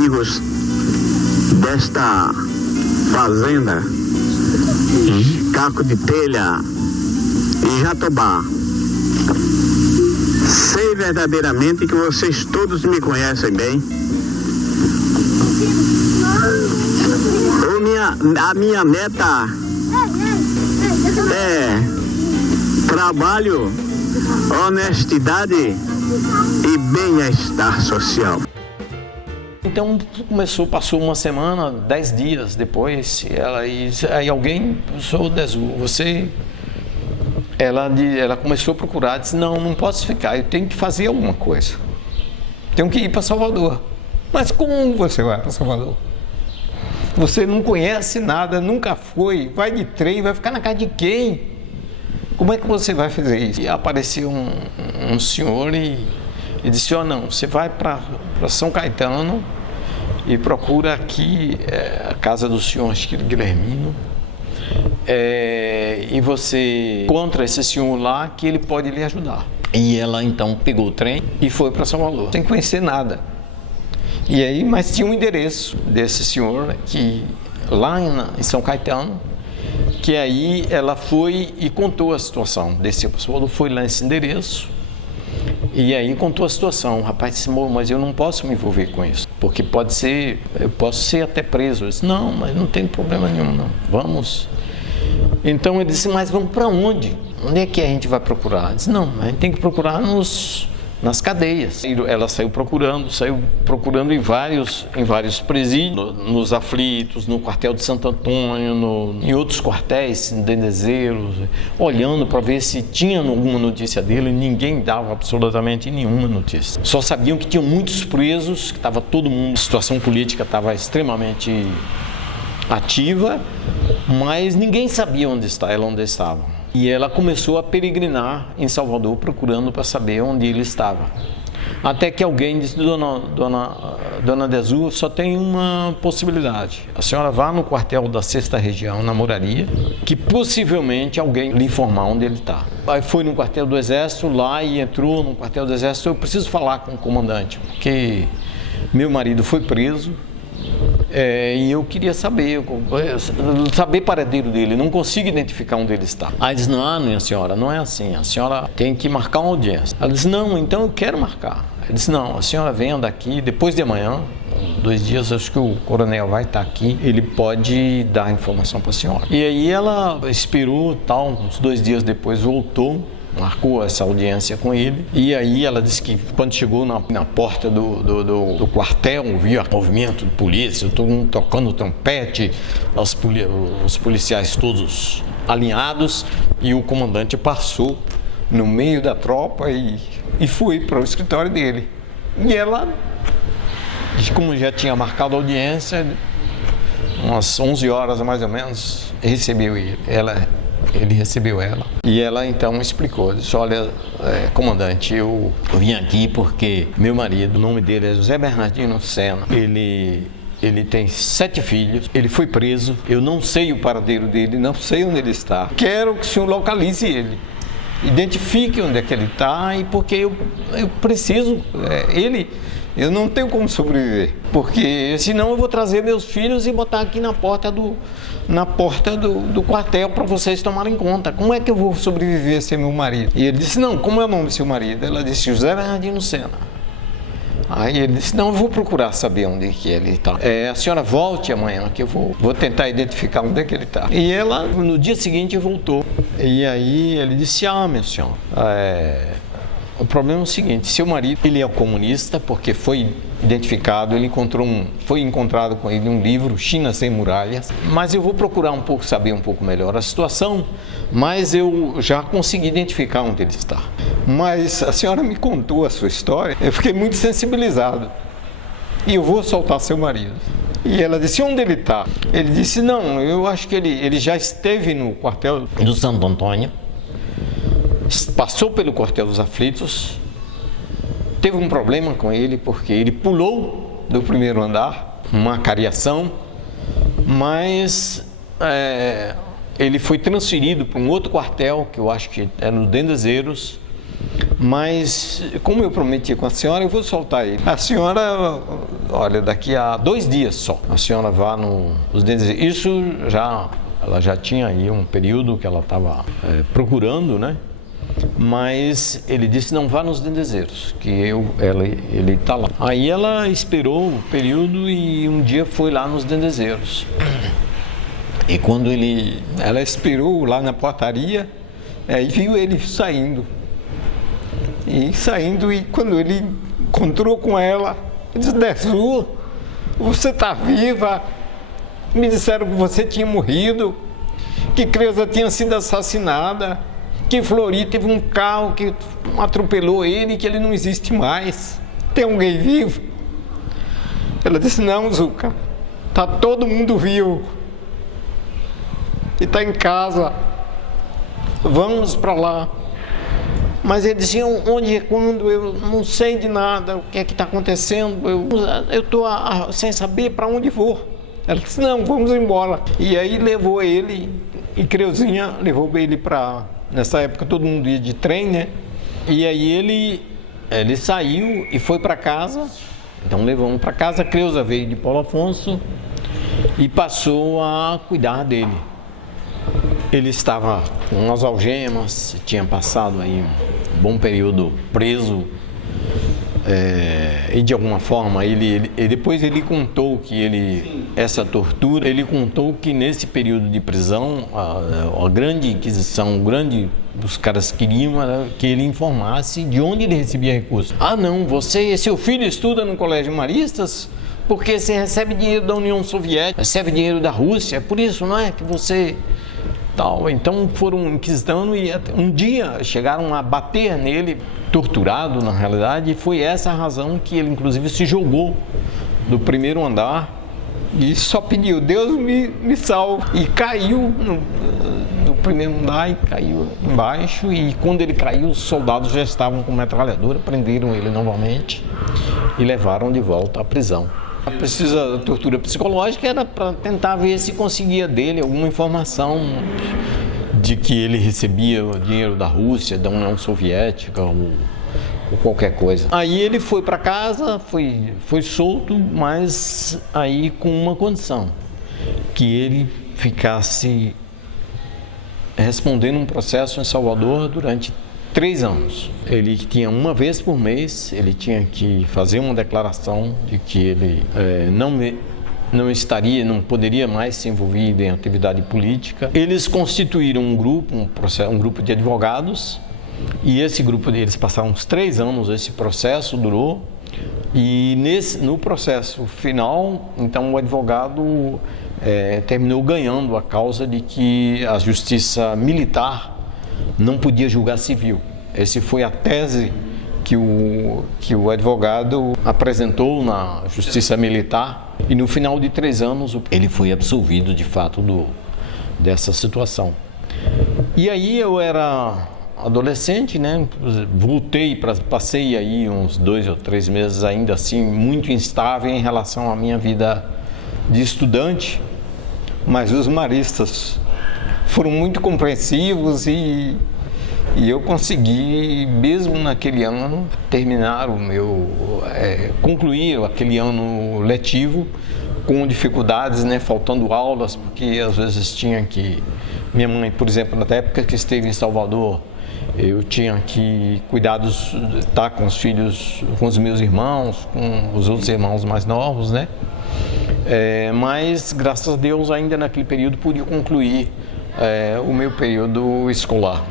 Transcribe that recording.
amigos desta fazenda Caco de Telha e Jatobá. Sei verdadeiramente que vocês todos me conhecem bem. A minha meta é trabalho, honestidade e bem-estar social. Então passou uma semana, 10 dias depois, aí alguém, professor Desu, ela começou a procurar, disse, não posso ficar, eu tenho que fazer alguma coisa. Tenho que ir para Salvador. Mas como você vai para Salvador? Você não conhece nada, nunca foi, vai de trem, vai ficar na casa de quem? Como é que você vai fazer isso? E apareceu um senhor e disse, não, você vai para São Caetano e procura aqui a casa do senhor, acho que Guilhermino, e você encontra esse senhor lá que ele pode lhe ajudar. E ela então pegou o trem e foi para Salvador, sem conhecer nada. E aí, mas tinha um endereço desse senhor que lá em São Caetano, que aí ela foi e contou a situação. Desceu para Salvador, foi lá nesse endereço e aí contou a situação. O rapaz disse, mas eu não posso me envolver com isso, porque eu posso ser até preso. Eu disse, não, mas não tem problema nenhum, não. Vamos. Então ele disse, mas vamos para onde? Onde é que a gente vai procurar? Eu disse, não, a gente tem que procurar nas cadeias. Ela saiu procurando em vários presídios, nos Aflitos, no quartel de Santo Antônio, em outros quartéis, em Dendezeiros, olhando para ver se tinha alguma notícia dele. Ninguém dava absolutamente nenhuma notícia. Só sabiam que tinham muitos presos, que estava todo mundo, a situação política estava extremamente ativa, mas ninguém sabia onde estava. E ela começou a peregrinar em Salvador procurando para saber onde ele estava. Até que alguém disse, Dona Desu, só tem uma possibilidade. A senhora vá no quartel da 6ª Região, na Moraria, que possivelmente alguém lhe informar onde ele está. Aí foi no quartel do Exército lá e entrou no quartel do Exército. Eu preciso falar com o comandante, porque meu marido foi preso. E eu queria saber o paradeiro dele, não consigo identificar onde ele está. Aí disse, não, minha senhora, não é assim, a senhora tem que marcar uma audiência. Ela disse, não, então eu quero marcar. Ele disse, não, a senhora venha daqui depois de amanhã, 2 dias, acho que o coronel vai estar aqui, ele pode dar a informação para a senhora. E aí ela esperou, uns 2 dias depois voltou, marcou essa audiência com ele, e aí ela disse que quando chegou na porta do quartel, via movimento de polícia, todo mundo tocando trompete, os policiais todos alinhados, e o comandante passou no meio da tropa e foi para o escritório dele. E ela, como já tinha marcado a audiência, umas 11 horas mais ou menos, recebeu ele recebeu ela. E ela então explicou, disse, olha, comandante, eu vim aqui porque meu marido, o nome dele é José Bernardino Sena, ele tem 7 filhos, ele foi preso, eu não sei o paradeiro dele, não sei onde ele está. Quero que o senhor localize ele, identifique onde é que ele está, e porque eu preciso, eu não tenho como sobreviver, porque senão eu vou trazer meus filhos e botar aqui na porta do quartel para vocês tomarem conta. Como é que eu vou sobreviver sem meu marido? E ele disse, não, como é o nome do seu marido? Ela disse, José Bernardino Sena. Aí ele disse, não, eu vou procurar saber onde é que ele está. A senhora volte amanhã, que eu vou tentar identificar onde é que ele está. E ela, no dia seguinte, voltou. E aí ele disse, minha senhora, o problema é o seguinte, seu marido, ele é comunista porque foi identificado, foi encontrado com ele um livro, China Sem Muralhas, mas eu vou procurar saber um pouco melhor a situação, mas eu já consegui identificar onde ele está. Mas a senhora me contou a sua história, eu fiquei muito sensibilizado, e eu vou soltar seu marido. E ela disse, onde ele está? Ele disse, não, eu acho que ele já esteve no quartel do Santo Antônio, passou pelo quartel dos Aflitos, teve um problema com ele porque ele pulou do 1º andar, uma cariação, mas ele foi transferido para um outro quartel, que eu acho que é no Dendezeiros, Mas, como eu prometi com a senhora, eu vou soltar ele. A senhora, olha, daqui a 2 dias só, a senhora vá nos desejos. Isso ela já tinha aí um período que ela estava procurando, né? Mas ele disse, não vá nos dendezeiros, que ele está lá. Aí ela esperou o período e um dia foi lá nos dendezeiros. E quando ela esperou lá na portaria, e viu ele saindo. E quando ele encontrou com ela, ele disse, Dezu, você está viva? Me disseram que você tinha morrido, que Creuza tinha sido assassinada, que Flori teve um carro que atropelou ele, que ele não existe mais. Tem alguém vivo? Ela disse, não, Zuca, está todo mundo vivo. E está em casa. Vamos para lá. Mas ele dizia, onde e quando, eu não sei de nada, o que é que está acontecendo, eu estou sem saber para onde vou. Ela disse, não, vamos embora. E aí levou ele, e Creuzinha levou ele para... Nessa época todo mundo ia de trem, né? E aí ele saiu e foi para casa. Então levamos para casa, Creuza veio de Paulo Afonso e passou a cuidar dele. Ele estava com as algemas, tinha passado aí um bom período preso, e de alguma forma depois ele contou que essa tortura, ele contou que nesse período de prisão a grande inquisição, os caras queriam era que ele informasse de onde ele recebia recursos. Ah não, seu filho estuda no Colégio Maristas porque você recebe dinheiro da União Soviética, recebe dinheiro da Rússia, é por isso, não é, que você... Tal. Então foram inquisitando e um dia chegaram a bater nele, torturado na realidade, e foi essa a razão que ele inclusive se jogou do primeiro andar e só pediu, Deus me salve, e caiu no primeiro andar e caiu embaixo, e quando ele caiu os soldados já estavam com metralhadora, prenderam ele novamente e levaram de volta à prisão. A precisa da tortura psicológica era para tentar ver se conseguia dele alguma informação de que ele recebia dinheiro da Rússia, da União Soviética ou qualquer coisa. Aí ele foi para casa, foi solto, mas aí com uma condição, que ele ficasse respondendo um processo em Salvador durante 3 anos. Ele tinha uma vez por mês, ele tinha que fazer uma declaração de que ele não poderia mais se envolver em atividade política. Eles constituíram um grupo de advogados, e esse grupo deles passaram uns 3 anos, esse processo durou, e no processo final, então o advogado terminou ganhando a causa de que a justiça militar não podia julgar civil. Essa foi a tese que o advogado apresentou na justiça militar, e no final de 3 anos ele foi absolvido de fato dessa situação. E aí eu era adolescente, né? Passei aí uns 2 ou 3 meses ainda assim muito instável em relação à minha vida de estudante, mas os maristas foram muito compreensivos e eu consegui, mesmo naquele ano, concluir aquele ano letivo com dificuldades, né, faltando aulas, porque às vezes minha mãe, por exemplo, na época que esteve em Salvador, eu tinha que estar com os filhos, com os meus irmãos, com os outros irmãos mais novos, né? Mas, graças a Deus, ainda naquele período pude concluir o meu período escolar.